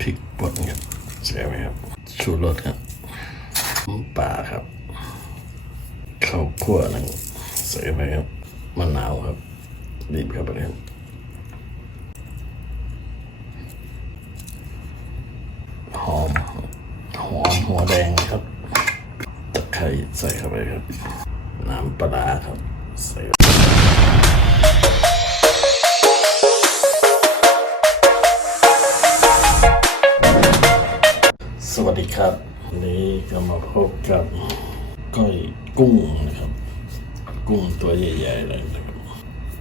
พริกป่นครับใช่ไหมครับชูรสครับน้ำปลาครับข้าวคั่วหนึ่งใส่ไปครับมะนาวครับบีบเข้าไปครับหอมหอมหัวแดงครับตะไคร้ใส่เข้าไปครับ น้ำปลาร้าครับใส่ ครับวันนี้ก็มาพบกับก้อยกุ้งนะครับ กุ้งตัวใหญ่ๆเลยนะครับ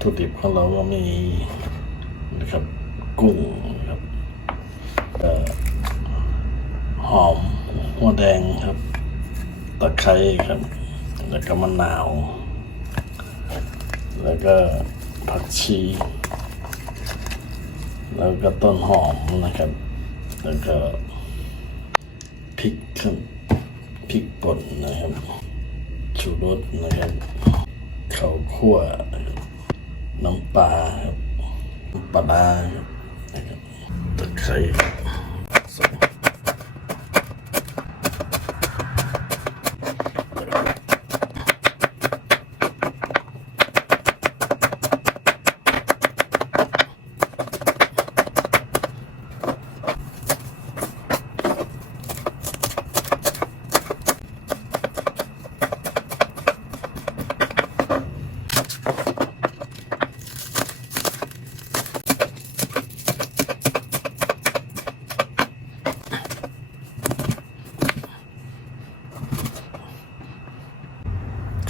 ทุกดิบของเราก็มีนะครับ กุ้งนะครับหอมหัวแดงครับตะไคร้ครับ แล้วก็มะนาว แล้วก็ผักชี แล้วก็ต้นหอมนะครับ แล้วก็ พริกครับพริกป่นนะครับชูรสนะครับข้าวคั่วน้ำปลาครับปลาดาครับตะไคร้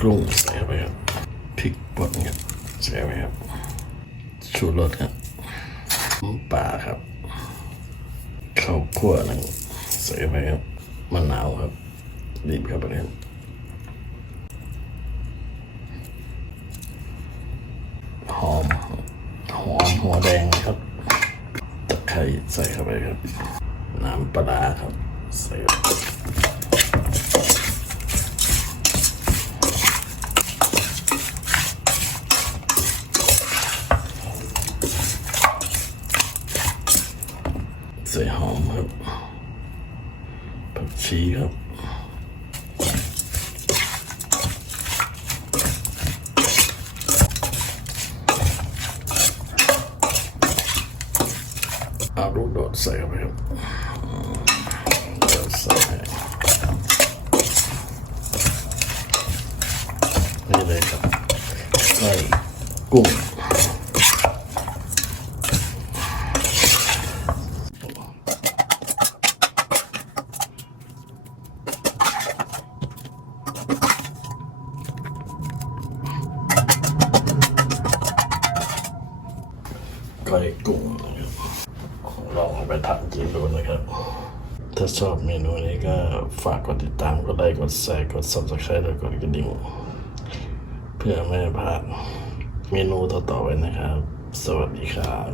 กุ้งใส่ไปครับพริกป่นครับใส่ไปครับชูรสครับน้ำปลาครับข้าวคั่วหนึ่งใส่ไปครับมะนาวครับบีบเข้าไปเลยครับ หอม หอมหัวแดงครับตะไคร้ใส่เข้าไปครับ น้ำปลาครับ ใส่ใส่หอมครับผักชีครับ เอาลูกโดดใส่เข้า ลยครับใส่กุ้งไก่กุ้งนะครับลองเอาไปทำกินดูนะครับ ถ้าชอบเมนูนี้ก็ฝากกดติดตามกดไลค์กดแชร์กด subscribe แล้วกดกระดิ่งเพื่อไม่ให้พลาดเมนูต่อๆไปนะครับ สวัสดีครับ